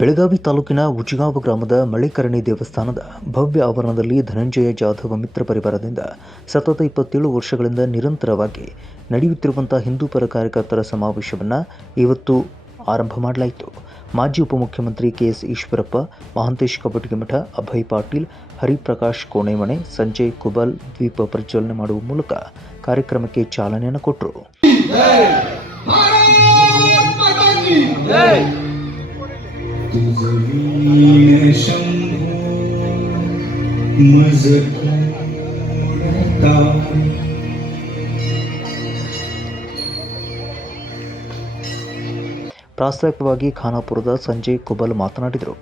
ಬೆಳಗಾವಿ ತಾಲೂಕಿನ ಉಜಿಗಾಂವ ಗ್ರಾಮದ ಮಳಿಕರಣಿ ದೇವಸ್ಥಾನದ ಭವ್ಯ ಆವರಣದಲ್ಲಿ ಧನಂಜಯ ಜಾಧವ ಮಿತ್ರ ಪರಿವಾರದಿಂದ ಸತತ 27 ವರ್ಷಗಳಿಂದ ನಿರಂತರವಾಗಿ ನಡೆಯುತ್ತಿರುವಂತಹ ಹಿಂದೂಪರ ಕಾರ್ಯಕರ್ತರ ಸಮಾವೇಶವನ್ನು ಇವತ್ತು ಆರಂಭ ಮಾಡಲಾಯಿತು. ಮಾಜಿ ಉಪಮುಖ್ಯಮಂತ್ರಿ ಕೆಎಸ್ ಈಶ್ವರಪ್ಪ, ಮಹಾಂತೇಶ್ ಕಬಡ್ಗಿಮಠ, ಅಭಯ್ ಪಾಟೀಲ್, ಹರಿಪ್ರಕಾಶ್ ಕೋಣೆಮನೆ, ಸಂಜಯ್ ಕುಬಲ್ ದ್ವೀಪ ಪ್ರಜ್ವಲನೆ ಮಾಡುವ ಮೂಲಕ ಕಾರ್ಯಕ್ರಮಕ್ಕೆ ಚಾಲನೆಯನ್ನು ಕೊಟ್ಟರು. ಪ್ರಾಸ್ತಾವಿಕವಾಗಿ ಖಾನಾಪುರದ ಸಂಜಯ್ ಕುಬಲ್ ಮಾತನಾಡಿದರು.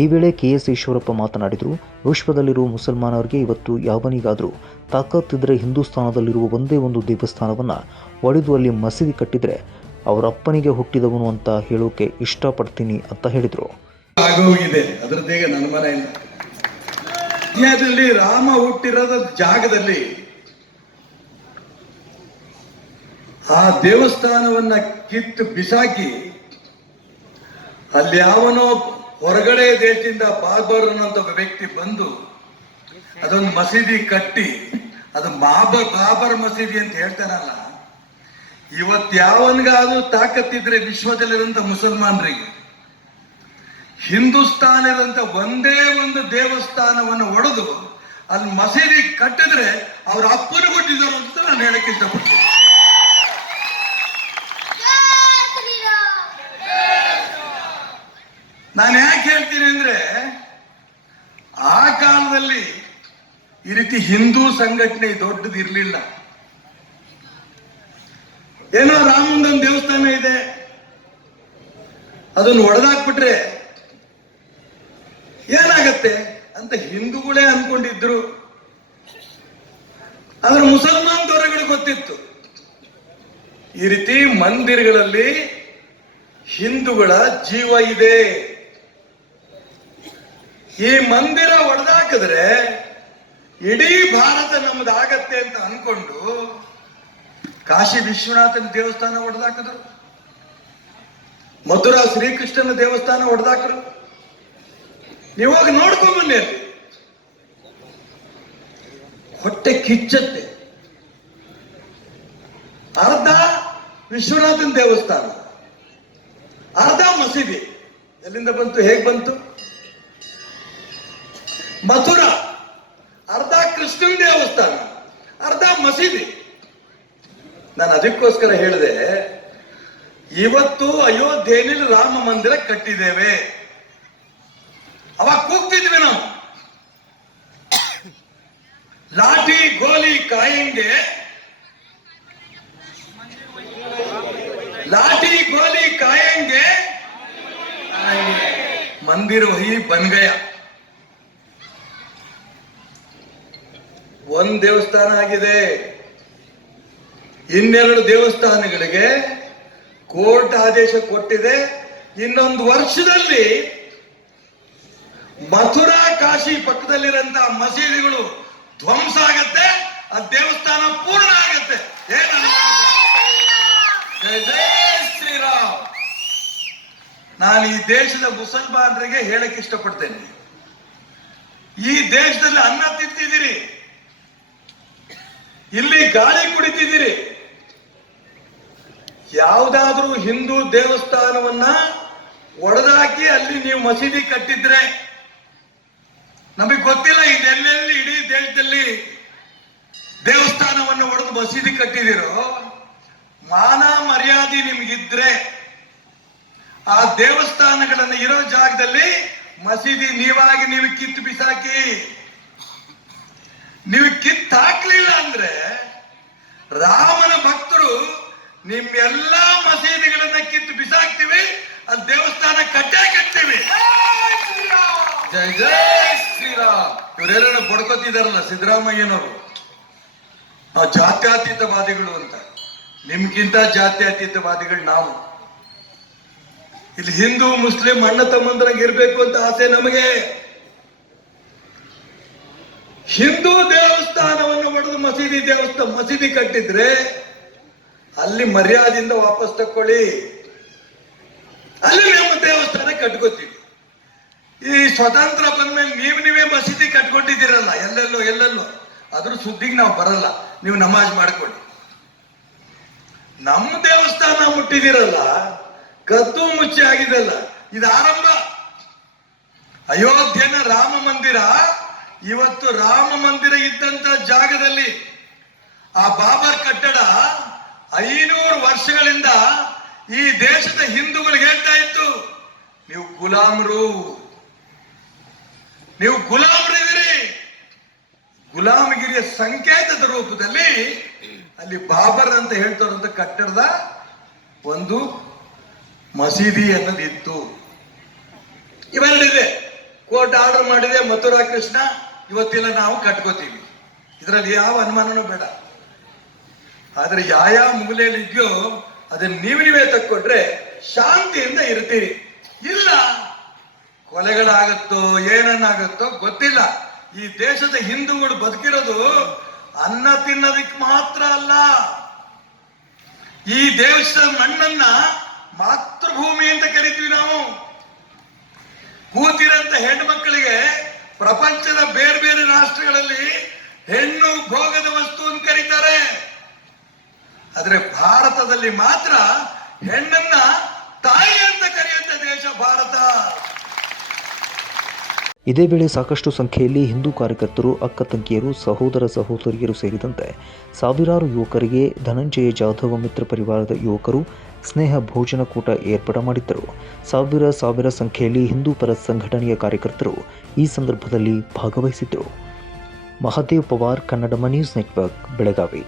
ಈ ವೇಳೆ ಕೆಎಸ್ ಈಶ್ವರಪ್ಪ ಮಾತನಾಡಿದರು. ವಿಶ್ವದಲ್ಲಿರುವ ಮುಸಲ್ಮಾನರಿಗೆ ಇವತ್ತು ಯಾವನಿಗಾದರೂ ತಾಕತ್ತಿದ್ರೆ ಹಿಂದೂಸ್ತಾನದಲ್ಲಿರುವ ಒಂದೇ ಒಂದು ದೇವಸ್ಥಾನವನ್ನು ಒಡೆದು ಅಲ್ಲಿ ಮಸೀದಿ ಕಟ್ಟಿದರೆ ಅವರ ಅಪ್ಪನಿಗೆ ಹುಟ್ಟಿದವನು ಅಂತ ಹೇಳೋಕೆ ಇಷ್ಟಪಡ್ತೀನಿ ಅಂತ ಹೇಳಿದರು. ಆಗೋಗಿದೆ, ಅದರದ್ದೇಗ ನನ್ನ ಮನ ಇಲ್ಲ. ರಾಮ ಹುಟ್ಟಿರೋದ ಜಾಗದಲ್ಲಿ ಆ ದೇವಸ್ಥಾನವನ್ನ ಕಿತ್ತು ಬಿಸಾಕಿ ಅಲ್ಲಿ ಯಾವನೋ ಹೊರಗಡೆ ದೇಶದಿಂದ ಬಾಬರ್ ಅನ್ನೋ ವ್ಯಕ್ತಿ ಬಂದು ಅದೊಂದು ಮಸೀದಿ ಕಟ್ಟಿ ಅದು ಬಾಬರ್ ಮಸೀದಿ ಅಂತ ಹೇಳ್ತಾನಲ್ಲ. ಇವತ್ತು ಯಾವನ್ಗಾದ್ರೂ ತಾಕತ್ತಿದ್ರೆ ವಿಶ್ವದಲ್ಲಿರುವಂತ ಮುಸಲ್ಮಾನರಿಗೆ ಹಿಂದೂಸ್ತಾನದಂತ ಒಂದೇ ಒಂದು ದೇವಸ್ಥಾನವನ್ನು ಒಡೆದು ಅಲ್ಲಿ ಮಸೀದಿ ಕಟ್ಟಿದ್ರೆ ಅವ್ರ ಅಪ್ಪನ ಕೊಟ್ಟಿದ್ದಾರೆ ಅಂತ ನಾನು ಹೇಳಕ್ ಇಷ್ಟಪಡ್ತೀನಿ. ನಾನು ಯಾಕೆ ಹೇಳ್ತೀನಿ ಅಂದ್ರೆ ಆ ಕಾಲದಲ್ಲಿ ಈ ರೀತಿ ಹಿಂದೂ ಸಂಘಟನೆ ದೊಡ್ಡದು ಇರ್ಲಿಲ್ಲ. ಏನೋ ರಾಮಂದೊಂದು ದೇವಸ್ಥಾನ ಇದೆ, ಅದನ್ನು ಒಡೆದಾಕ್ಬಿಟ್ರೆ ಏನಾಗತ್ತೆ ಅಂತ ಹಿಂದೂಗಳೇ ಅನ್ಕೊಂಡಿದ್ರು. ಆದ್ರೆ ಮುಸಲ್ಮಾನ್ ದೊರೆಗಳಿಗೆ ಗೊತ್ತಿತ್ತು ಈ ರೀತಿ ಮಂದಿರಗಳಲ್ಲಿ ಹಿಂದೂಗಳ ಜೀವ ಇದೆ, ಈ ಮಂದಿರ ಒಡೆದಾಕಿದ್ರೆ ಇಡೀ ಭಾರತ ನಮ್ದಾಗತ್ತೆ ಅಂತ ಅನ್ಕೊಂಡು ಕಾಶಿ ವಿಶ್ವನಾಥನ ದೇವಸ್ಥಾನ ಒಡೆದಾಕಿದ್ರು, ಮಥುರಾ ಶ್ರೀಕೃಷ್ಣನ ದೇವಸ್ಥಾನ ಒಡೆದಾಕರು. ನೀವಾಗ ನೋಡ್ಕೊಂಬನ್ನಿ, ಅಲ್ಲಿ ಹೊಟ್ಟೆ ಕಿಚ್ಚತ್ತೆ. ಅರ್ಧ ವಿಶ್ವನಾಥನ ದೇವಸ್ಥಾನ, ಅರ್ಧ ಮಸೀದಿ. ಎಲ್ಲಿಂದ ಬಂತು, ಹೇಗ್ ಬಂತು? ಮಥುರಾ ಅರ್ಧ ಕೃಷ್ಣನ ದೇವಸ್ಥಾನ, ಅರ್ಧ ಮಸೀದಿ. ನಾನು ಅದಕ್ಕೋಸ್ಕರ ಹೇಳಿದೆ, ಇವತ್ತು ಅಯೋಧ್ಯೆಯಲ್ಲಿ ರಾಮ ಮಂದಿರ ಕಟ್ಟಿದ್ದೇವೆ. ಅವಾಗ ಕೂಗ್ತಿದ್ವಿ ನಾವು, ಲಾಠಿ ಗೋಲಿ ಕಾಯಂಗೆ, ಲಾಠಿ ಗೋಲಿ ಕಾಯಂಗೆ, ಮಂದಿರ ವಹಿ ಬನ್ ಗಯ. ಒಂದ್ ದೇವಸ್ಥಾನ ಆಗಿದೆ, ಇನ್ನೆರಡು ದೇವಸ್ಥಾನಗಳಿಗೆ ಕೋರ್ಟ್ ಆದೇಶ ಕೊಟ್ಟಿದೆ. ಇನ್ನೊಂದು ವರ್ಷದಲ್ಲಿ ಮಥುರಾ ಕಾಶಿ ಪಕ್ಕದಲ್ಲಿರಂತಹ ಮಸೀದಿಗಳು ಧ್ವಂಸ ಆಗತ್ತೆ, ಆ ದೇವಸ್ಥಾನ ಪೂರ್ಣ ಆಗತ್ತೆ. ಜೈ ಶ್ರೀರಾಮ್. ನಾನು ಈ ದೇಶದ ಮುಸಲ್ಮಾನರಿಗೆ ಹೇಳಕ್ ಇಷ್ಟಪಡ್ತೇನೆ, ಈ ದೇಶದಲ್ಲಿ ಅನ್ನ ತಿಂತಿದ್ದೀರಿ, ಇಲ್ಲಿ ಗಾಳಿ ಕುಡಿತಿದ್ದೀರಿ. ಯಾವುದಾದ್ರೂ ಹಿಂದೂ ದೇವಸ್ಥಾನವನ್ನ ಒಡೆದಾಕಿ ಅಲ್ಲಿ ನೀವು ಮಸೀದಿ ಕಟ್ಟಿದ್ರೆ, ನಮಗೆ ಗೊತ್ತಿಲ್ಲ ಇದೆಲ್ಲೆಲ್ಲಿ ಇಡೀ ದೇಶದಲ್ಲಿ ದೇವಸ್ಥಾನವನ್ನು ಒಡೆದು ಮಸೀದಿ ಕಟ್ಟಿದಿರೋ, ಮಾನ ಮರ್ಯಾದೆ ನಿಮ್ಗಿದ್ರೆ ಆ ದೇವಸ್ಥಾನಗಳನ್ನು ಇರೋ ಜಾಗದಲ್ಲಿ ಮಸೀದಿ ನೀವಾಗಿ ನೀವು ಕಿತ್ತು ಬಿಸಾಕಿ. ನೀವು ಕಿತ್ತಾಕ್ಲಿಲ್ಲ ಅಂದ್ರೆ ರಾಮನ ಭಕ್ತರು ನಿಮ್ಮೆಲ್ಲಾ ಮಸೀದಿಗಳನ್ನ ಕಿತ್ತು ಬಿಸಾಕ್ತಿವಿ, ಅಲ್ಲಿ ದೇವಸ್ಥಾನ ಕಟ್ತೀವಿ. ಜೈ ಜೈ ಶ್ರೀರಾಮ್. ಇವರೆಲ್ಲ ಬಡ್ಕೋತಿದಾರಲ್ಲ ಸಿದ್ದರಾಮಯ್ಯನವರು, ನಾವು ಜಾತ್ಯತೀತವಾದಿಗಳು ಅಂತ. ನಿಮ್ಗಿಂತ ಜಾತ್ಯತೀತವಾದಿಗಳು ನಾವು. ಇಲ್ಲಿ ಹಿಂದೂ ಮುಸ್ಲಿಂ ಅಣ್ಣ ತಮ್ಮಂದ್ರಾಗ ಇರ್ಬೇಕು ಅಂತ ಆಸೆ ನಮಗೆ. ಹಿಂದೂ ದೇವಸ್ಥಾನವನ್ನು ಒಡೆದು ಮಸೀದಿ ಕಟ್ಟಿದ್ರೆ ಅಲ್ಲಿ ಮರ್ಯಾದೆಯಿಂದ ವಾಪಸ್ ತಕ್ಕೊಳ್ಳಿ, ಅಲ್ಲಿ ನಮ್ಮ ದೇವಸ್ಥಾನ ಕಟ್ಕೋತೀವಿ. ಈ ಸ್ವತಂತ್ರ ಬಂದ್ಮೇಲೆ ನೀವೇ ಮಸೀದಿ ಕಟ್ಕೊಂಡಿದ್ದೀರಲ್ಲ, ಎಲ್ಲೆಲ್ಲೋ ಅದ್ರ ಸುದ್ದಿಗೆ ನಾವು ಬರಲ್ಲ. ನೀವು ನಮಾಜ್ ಮಾಡ್ಕೊಳ್ಳಿ. ನಮ್ಮ ದೇವಸ್ಥಾನ ಮುಟ್ಟಿದಿರಲ್ಲ, ಕದ್ದು ಮುಚ್ಚಿ ಆಗಿದೆಲ್ಲ. ಇದು ಆರಂಭ. ಅಯೋಧ್ಯೆನ ರಾಮ ಮಂದಿರ, ಇವತ್ತು ರಾಮ ಮಂದಿರ ಇದ್ದಂತ ಜಾಗದಲ್ಲಿ ಆ ಬಾಬರ್ ಕಟ್ಟಡ 500 ವರ್ಷಗಳಿಂದ ಈ ದೇಶದ ಹಿಂದೂಗಳಿಗೆ ಹೇಳ್ತಾ ಇತ್ತು, ನೀವು ಗುಲಾಮರಿದ್ದೀರಿ. ಗುಲಾಮಗಿರಿಯ ಸಂಕೇತದ ರೂಪದಲ್ಲಿ ಅಲ್ಲಿ ಬಾಬರ್ ಅಂತ ಹೇಳ್ತಾರಂತ ಕಟ್ಟಡದ ಒಂದು ಮಸೀದಿ ಅನ್ನೋದಿತ್ತು. ಇವೆರಡಿದೆ. ಕೋರ್ಟ್ ಆರ್ಡರ್ ಮಾಡಿದೆ, ಮಥುರಾ ಕೃಷ್ಣ, ಇವತ್ತಿಲ್ಲ ನಾವು ಕಟ್ಕೋತೀವಿ. ಇದರಲ್ಲಿ ಯಾವ ಅನುಮಾನನೂ ಬೇಡ. ಆದ್ರೆ ಯಾವ ಮೂಲೆಯಲ್ಲಿ ಇದೆಯೋ ಅದನ್ನ ನೀವೇ ತಕ್ಕೊಂಡ್ರೆ ಶಾಂತಿಯಿಂದ ಇರ್ತೀರಿ. ಇಲ್ಲ, ಕೊಲೆಗಳಾಗತ್ತೋ ಏನನ್ನಾಗತ್ತೋ ಗೊತ್ತಿಲ್ಲ. ಈ ದೇಶದ ಹಿಂದೂಗಳು ಬದುಕಿರೋದು ಅನ್ನ ತಿನ್ನೋದಕ್ಕೆ ಮಾತ್ರ ಅಲ್ಲ. ಈ ದೇಶದ ಮಣ್ಣನ್ನ ಮಾತೃಭೂಮಿ ಅಂತ ಕರಿತೀವಿ ನಾವು. ಕೂತಿರಂತ ಹೆಣ್ಣು ಮಕ್ಕಳಿಗೆ ಪ್ರಪಂಚದ ಬೇರೆ ಬೇರೆ ರಾಷ್ಟ್ರಗಳಲ್ಲಿ ಹೆಣ್ಣು ಭೋಗದ ವಸ್ತು ಅಂತ ಕರೀತಾರೆ. ಆದ್ರೆ ಭಾರತದಲ್ಲಿ ಮಾತ್ರ ಹೆಣ್ಣನ್ನ ತಾಯಿ ಅಂತ ಕರೆಯುವಂತ ದೇಶ ಭಾರತ. ಇದೇ ವೇಳೆ ಸಾಕಷ್ಟು ಸಂಖ್ಯೆಯಲ್ಲಿ ಹಿಂದೂ ಕಾರ್ಯಕರ್ತರು, ಅಕ್ಕ ತಂಗಿಯರು, ಸಹೋದರ ಸಹೋದರಿಯರು ಸೇರಿದಂತೆ ಸಾವಿರಾರು ಯುವಕರಿಗೆ ಧನಂಜಯ ಜಾಧವ ಮಿತ್ರ ಪರಿವಾರದ ಯುವಕರು ಸ್ನೇಹ ಭೋಜನ ಕೂಟ ಏರ್ಪಾಡು ಮಾಡಿದ್ದರು. ಸಾವಿರ ಸಂಖ್ಯೆಯಲ್ಲಿ ಹಿಂದೂ ಪರ ಸಂಘಟನೆಯ ಕಾರ್ಯಕರ್ತರು ಈ ಸಂದರ್ಭದಲ್ಲಿ ಭಾಗವಹಿಸಿದ್ದರು. Mahadev Pawar, Kannadama news network, Belagavi.